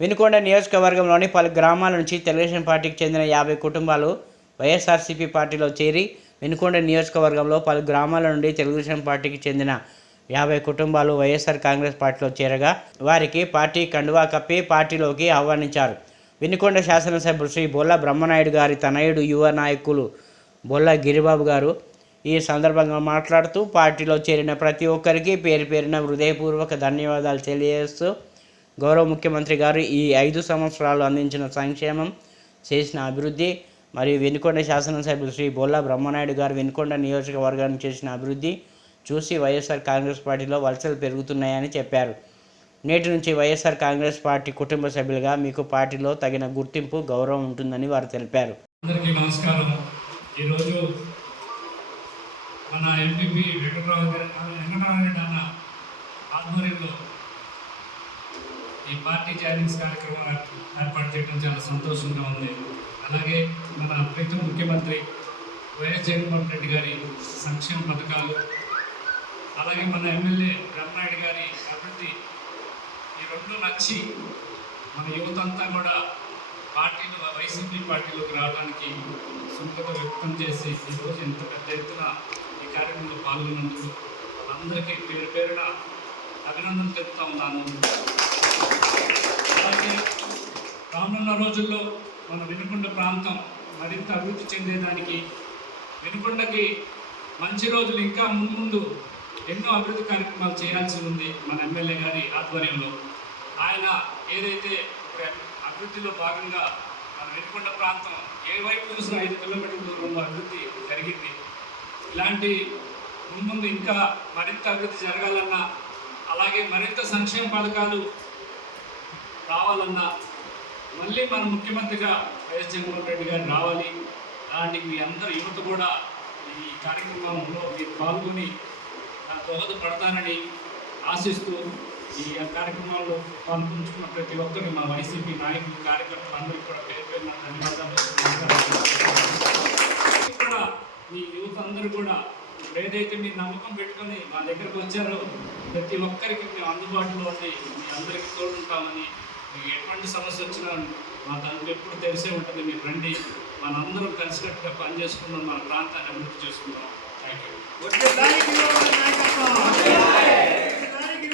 వినుకొండ నియోజకవర్గంలోని పలు గ్రామాల నుంచి తెలుగుదేశం పార్టీకి చెందిన యాభై కుటుంబాలు వైఎస్ఆర్సీపీ పార్టీలో చేరి వినుకొండ నియోజకవర్గంలో పలు గ్రామాల నుండి తెలుగుదేశం పార్టీకి చెందిన యాభై కుటుంబాలు వైఎస్ఆర్ కాంగ్రెస్ పార్టీలో చేరగా వారికి పార్టీ కండువా కప్పి పార్టీలోకి ఆహ్వానించారు. వినుకొండ శాసనసభ్యులు శ్రీ బొల్ల బ్రహ్మనాయుడు గారి తనయుడు యువ నాయకులు బొల్ల గిరిబాబు గారు ఈ సందర్భంగా మాట్లాడుతూ పార్టీలో చేరిన ప్రతి ఒక్కరికి పేరు పేరిన హృదయపూర్వక ధన్యవాదాలు తెలియజేస్తూ గౌరవ ముఖ్యమంత్రి గారు ఈ ఐదు సంవత్సరాలు అందించిన సంక్షేమం చేసిన అభివృద్ధి మరియు వెనుకొండ శాసనసభ్యులు శ్రీ బొల్ల బ్రహ్మనాయుడు గారు వెనుకొండ నియోజకవర్గానికి చేసిన అభివృద్ధి చూసి వైఎస్ఆర్ కాంగ్రెస్ పార్టీలో వలసలు పెరుగుతున్నాయని చెప్పారు. నేటి నుంచి వైఎస్ఆర్ కాంగ్రెస్ పార్టీ కుటుంబ సభ్యులుగా మీకు పార్టీలో తగిన గుర్తింపు గౌరవం ఉంటుందని వారు తెలిపారు. అందరికీ నమస్కారం. ఈరోజు మన ఎంపీపీ వెంకటరావు గారి వెంకటరావు రెడ్డి అన్న ఆధ్వర్యంలో ఈ పార్టీ ఛాలెంజ్ కార్యక్రమం ఏర్పాటు చేయడం చాలా సంతోషంగా ఉంది. అలాగే మన ప్రతి ముఖ్యమంత్రి వైఎస్ జగన్మోహన్ రెడ్డి గారి సంక్షేమ పథకాలు అలాగే మన ఎమ్మెల్యే బ్రహ్మనాయుడు గారి అభివృద్ధి ఈ రెండు నచ్చి మన యువత అంతా కూడా పార్టీలో వైసీపీ పార్టీలోకి రావడానికి సుముఖత వ్యక్తం చేసి ఈరోజు ఇంత పెద్ద ఎత్తున ఈ కార్యక్రమంలో పాల్గొన్నందుకు వాళ్ళందరికీ పేరు పేరున అభినందనలు తెలుపుతా ఉన్నాను. అలాగే రానున్న రోజుల్లో మన వెనుకొండ ప్రాంతం మరింత అభివృద్ధి చెందేదానికి వెనుకొండకి మంచి రోజులు ఇంకా ముందు ముందు ఎన్నో అభివృద్ధి కార్యక్రమాలు చేయాల్సి ఉంది మన ఎమ్మెల్యే గారి ఆధ్వర్యంలో. ఆయన ఏదైతే అభివృద్ధిలో భాగంగా మన వెనుకొండ ప్రాంతం ఏ వైపు చూసినా ఐదు కిలోమీటర్ల దూరంలో అభివృద్ధి జరిగింది. ఇలాంటి ముందు ఇంకా మరింత అభివృద్ధి జరగాలన్నా అలాగే మరింత సంక్షేమ పథకాలు రావాలన్నా మళ్ళీ మన ముఖ్యమంత్రిగా వైఎస్ జగన్మోహన్ రెడ్డి గారు రావాలి. దానికి మీ అందరు యువత కూడా ఈ కార్యక్రమంలో మీరు పాల్గొని నాకు ఆశిస్తూ ఈ కార్యక్రమాల్లో పాల్పంచుకున్న ప్రతి ఒక్కరిని మా వైసీపీ నాయకులు కార్యకర్తలు అందరికీ కూడా పేరు పేరున ధన్యవాదాలు ఇక్కడ మీ యువత అందరూ కూడా ఏదైతే మీరు నమ్మకం పెట్టుకొని మా దగ్గరకు వచ్చారో ప్రతి ఒక్కరికి మేము అందుబాటులో ఉండి మీ అందరికీ తోడుంటామని మీకు ఎటువంటి సమస్య వచ్చినా మా తనకు ఎప్పుడు తెలిసే ఉంటుంది. మీరు రండి. మనందరం కలిసికట్టుగా పనిచేసుకుందాం. మన ప్రాంతాన్ని అభివృద్ధి చేసుకుందాం. Thank you